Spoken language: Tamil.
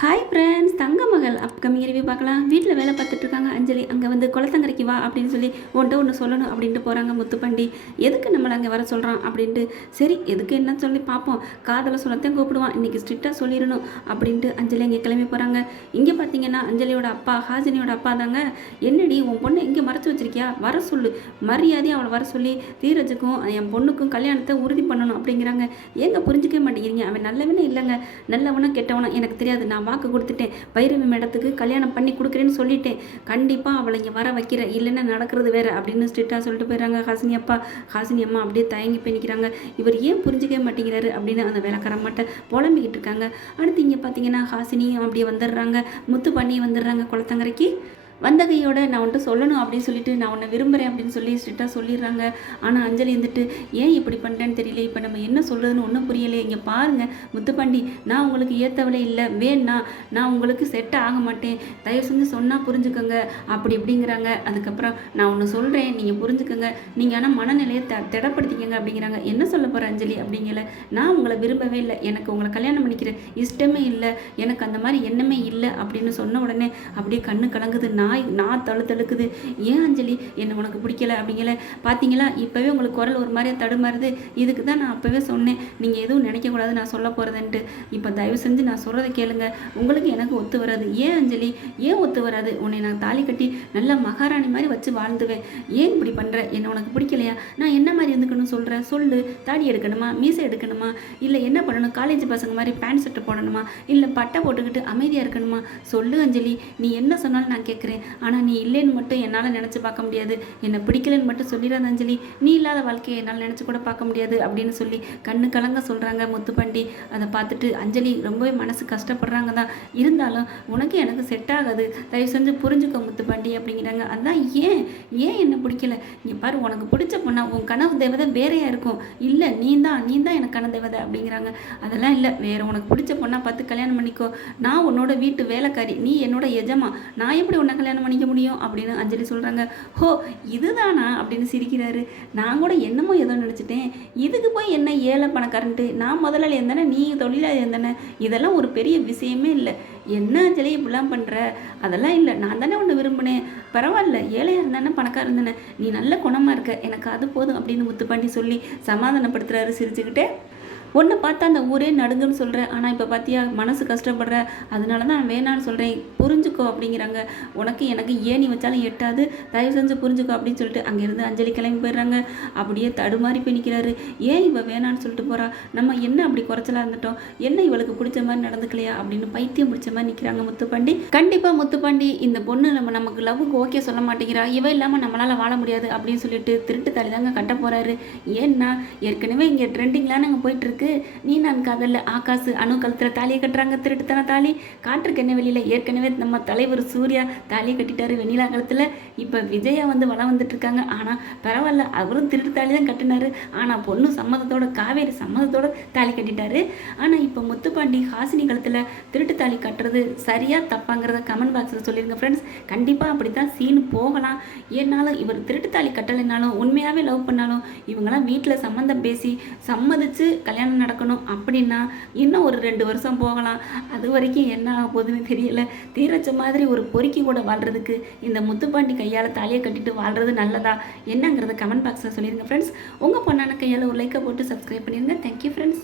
ஹாய் ஃப்ரெண்ட்ஸ், தங்க மகள் அப்கமிங் ரிவ்யூ பார்க்கலாம். வீட்டில் வேலை பார்த்துட்டு இருக்காங்க அஞ்சலி. அங்கே வந்து குளத்தங்கரைக்கு வா அப்படின்னு சொல்லி ஒன்று சொல்லணும் அப்படின்ட்டு போகிறாங்க முத்துப்பாண்டி. எதுக்கு நம்மளை அங்கே வர சொல்கிறான் அப்படின்ட்டு, சரி எதுக்கு என்னன்னு சொல்லி பார்ப்போம், காதலை சொல்லத்தான் கூப்பிடுவான், இன்றைக்கி ஸ்ட்ரிக்டாக சொல்லிடணும் அப்படின்ட்டு அஞ்சலி அங்கே கிளம்பி போகிறாங்க. இங்கே பார்த்தீங்கன்னா அஞ்சலியோட அப்பா ஹாசினியோட அப்பா தாங்க. என்னடி உன் பொண்ணை இங்கே மறைச்சி வச்சிருக்கியா, வர சொல்லு, மரியாதையை அவளை வர சொல்லி தீரஜுக்கும் என் பொண்ணுக்கும் கல்யாணத்தை உறுதி பண்ணணும் அப்படிங்கிறாங்க. ஏங்க புரிஞ்சிக்கவே மாட்டேங்கிறீங்க, அவன் நல்லவனே இல்லைங்க, நல்லவனா கெட்டவனா எனக்கு தெரியாது, நான் வாக்கு கொடுத்துட்டேன், பைரவி மேடத்துக்கு கல்யாணம் பண்ணி கொடுக்குறேன்னு சொல்லிட்டேன், கண்டிப்பாக அவளை இங்கே வர வைக்கிற, இல்லைன்னா நடக்கிறது வேறு அப்படின்னு ஸ்ட்ரிக்டாக சொல்லிட்டு போயிடறாங்க ஹாசினி அப்பா. ஹாசினி அம்மா அப்படியே தயங்கி போய் நிற்கிறாங்க. இவர் ஏன் புரிஞ்சிக்கவே மாட்டேங்கிறாரு அப்படின்னு அந்த வேலைக்காரம்மாட்ட புலம்பிக்கிட்டு இருக்காங்க. அடுத்து இங்கே பார்த்தீங்கன்னா ஹாசினியும் அப்படியே வந்துடுறாங்க, முத்து பண்ணி வந்துடுறாங்க குளத்தங்கரைக்கு. வந்த கையோட நான் வந்துட்டு சொல்லணும் அப்படின்னு சொல்லிட்டு, நான் உன்னை விரும்புகிறேன் அப்படின்னு சொல்லி ஸ்ட்ரிக்டாக சொல்லிடுறாங்க. ஆனால் அஞ்சலி வந்துட்டு ஏன் இப்படி பண்ணுறேன்னு தெரியல, இப்போ நம்ம என்ன சொல்கிறதுன்னு ஒன்றும் புரியலையே, இங்கே பாருங்கள் முத்துப்பாண்டி, நான் உங்களுக்கு ஏற்றவளே இல்லை, வேணா நான் உங்களுக்கு செட் ஆக மாட்டேன், தயவு செஞ்சு சொன்னால் புரிஞ்சுக்கோங்க அப்படி இப்படிங்கிறாங்க. அதுக்கப்புறம் நான் ஒன்று சொல்கிறேன், நீங்கள் புரிஞ்சுக்கோங்க, நீங்கள் ஆனால் மனநிலையை திடப்படுத்திக்கங்க அப்படிங்கிறாங்க. என்ன சொல்ல போகிற அஞ்சலி அப்படிங்கல, நான் உங்களை விரும்பவே இல்லை, எனக்கு உங்களை கல்யாணம் பண்ணிக்கிற இஷ்டமே இல்லை, எனக்கு அந்த மாதிரி எண்ணமே இல்லை அப்படின்னு சொன்ன உடனே அப்படியே கண்ணு கலங்குது, நான் தழுக்குது. ஏன் அஞ்சலி என்ன உனக்கு பிடிக்கல அப்படிங்கல, பார்த்தீங்களா இப்போவே உங்களுக்கு குரல் ஒரு மாதிரியே தடுமாறுது, இதுக்கு தான் நான் அப்போவே சொன்னேன் நீங்கள் எதுவும் நினைக்கக்கூடாது நான் சொல்ல போகிறதுன்ட்டு, இப்போ தயவு செஞ்சு நான் சொல்கிறத கேளுங்க, உங்களுக்கு எனக்கு ஒத்து வராது. ஏன் அஞ்சலி, ஏன் ஒத்து வராது, உன்னை நான் தாலி கட்டி நல்ல மகாராணி மாதிரி வச்சு வாழ்ந்துவேன், ஏன் இப்படி பண்ணுற, என்ன உனக்கு பிடிக்கலையா, நான் என்ன மாதிரி இருந்துக்கணும்னு சொல்கிறேன் சொல்லு, தாடி எடுக்கணுமா, மீசை எடுக்கணுமா, இல்லை என்ன பண்ணணும், காலேஜ் பசங்க மாதிரி பேண்ட் ஷர்ட்டு போடணுமா, இல்லை பட்டை போட்டுக்கிட்டு அமைதியாக இருக்கணுமா, சொல்லு அஞ்சலி, நீ என்ன சொன்னாலும் நான் கேட்குறேன், ஆனால் நீ இல்லைன்னு மட்டும் என்னால் நினச்சி பார்க்க முடியாது, என்னை பிடிக்கலன்னு மட்டும் சொல்லிடாத அஞ்சலி, நீ இல்லாத வாழ்க்கையை என்னால் நினச்சி கூட பார்க்க முடியாது அப்படின்னு சொல்லி கண்ணு கலங்க சொல்கிறாங்க முத்துப்பாண்டி. அதை பார்த்துட்டு அஞ்சலி ரொம்பவே மனசு கஷ்டப்படுறாங்க தான், இருந்தாலும் உனக்கு எனக்கு செட் ஆகாது, தயவு செஞ்சு புரிஞ்சுக்கோ முத்துப்பாண்டி அப்படிங்கிறாங்க. அதான் ஏன் என்ன பிடிக்கல, நீ பாரு உனக்கு பிடிச்ச பொண்ணா உன் கனவு தேவதை வேறையாக இருக்கும், இல்லை நீ தான் எனக்கு கனவு தேவதை அப்படிங்கிறாங்க. அதெல்லாம் இல்லை, வேறு உனக்கு பிடிச்ச பொண்ணா பார்த்து கல்யாணம் பண்ணிக்கோ, நான் உன்னோட வீட்டு வேலைக்காரி, நீ என்னோட எஜமா, நான் எப்படி உன்னை கல்யாணம் பண்ணிக்க முடியும் அப்படின்னு அஞ்சலி சொல்கிறாங்க. ஹோ இதுதானா அப்படின்னு சிரிக்கிறாரு. நான் கூட என்னமோ ஏதோ நினச்சிட்டேன், இதுக்கு போய் என்ன ஏழை பணக்காரன்ட்டு, நான் முதலாளி இருந்தானே நீ தொழிலாளி இருந்தானே, இதெல்லாம் ஒரு பெரிய விஷயமே இல்லை, என்ன அஞ்சலி இப்படிலாம் பண்ணுற, அதெல்லாம் இல்லை, நான் தானே ஒன்று விரும்பினேன், பரவாயில்ல ஏழையாக இருந்தானே பணக்காரன் இருந்தானே, நீ நல்ல குணமாக இருக்க, எனக்கு அது போதும் அப்படின்னு முத்துப்பாண்டி சொல்லி சமாதானப்படுத்துகிறாரு சிரிச்சுக்கிட்டே. ஒன்று பார்த்தா அந்த ஊரே நடுங்குன்னு சொல்கிறேன், ஆனால் இப்போ பார்த்தியா மனசு கஷ்டப்படுற, அதனால தான் நான் வேணான்னு சொல்கிறேன், புரிஞ்சுக்கோ அப்படிங்கிறாங்க. உனக்கு எனக்கு ஏன் நீ வச்சாலும் எட்டாது, தயவு செஞ்சு புரிஞ்சுக்கோ அப்படின்னு சொல்லிட்டு அங்கேருந்து அஞ்சலி கிளம்பி போயிடுறாங்க. அப்படியே தடுமாறி போய் நிற்கிறாரு. ஏன் இவ வேணான்னு சொல்லிட்டு போகிறா, நம்ம என்ன அப்படி குறைச்சலாக இருந்துட்டோம், என்ன இவளுக்கு பிடிச்ச மாதிரி நடந்துக்கலையா அப்படின்னு பைத்தியம் பிடிச்ச மாதிரி நிற்கிறாங்க முத்துப்பாண்டி. கண்டிப்பாக முத்துப்பாண்டி இந்த பொண்ணு நமக்கு லவ்வுக்கு ஓகே சொல்ல மாட்டேங்கிறா, இவ இல்லாமல் நம்மளால் வாழ முடியாது அப்படின்னு சொல்லிட்டு திருட்டு தாலி தாங்க கட்ட போகிறாரு. ஏன்னா ஏற்கனவே இங்கே ட்ரெண்டிங்லாம் நாங்கள் போயிட்டுருக்கு, நீ நான் காதலில் ஆகாசு அணு கழுத்தில் தாலியை கட்டுறாங்க, திருட்டுத்தன தாலி காற்றுக்கு என்ன வெளியில், ஏற்கனவே நம்ம தலைவர் சூர்யா தாலியை கட்டிட்டாரு வெண்ணிலா கழுத்தில், இப்போ விஜயா வந்து வளம் வந்துட்டு இருக்காங்க, ஆனால் பரவாயில்ல அவரும் திருட்டு தாலி தான் கட்டினாரு, ஆனால் பொண்ணு சம்மதத்தோட காவேரி சம்மதத்தோட தாலி கட்டிட்டாரு. ஆனால் இப்போ முத்துப்பாண்டி ஹாசினி கழுத்தில் திருட்டு தாலி கட்டுறது சரியா தப்பாங்கிறத கமெண்ட் பாக்ஸில் சொல்லிடுங்க ஃப்ரெண்ட்ஸ். கண்டிப்பாக அப்படி தான் சீன் போகலாம். ஏன்னாலும் இவர் திருட்டு தாலி கட்டலைனாலும் உண்மையாகவே லவ் பண்ணாலும் இவங்கெல்லாம் வீட்டில் சம்மந்தம் பேசி சம்மதிச்சு கல்யாணம் நடக்கணும் அப்படின்னா இன்னும் ஒரு 2 வருஷம் போகலாம். அது வரைக்கும் என்ன ஆக போகுதுன்னு தெரியல. தீரச்ச மாதிரி ஒரு பொறுக்கி கூட வாழ்றதுக்கு இந்த முத்துப்பாண்டி கையால் தாலியை கட்டிட்டு வாழ்றது நல்லதா என்னங்கிறத கமெண்ட் பாக்ஸில் சொல்லிடுங்க ஃப்ரெண்ட்ஸ். உங்கள் பொண்ணான கையால் ஒரு லைக்கை போட்டு சப்ஸ்கிரைப் பண்ணிடுங்க. Thank you friends.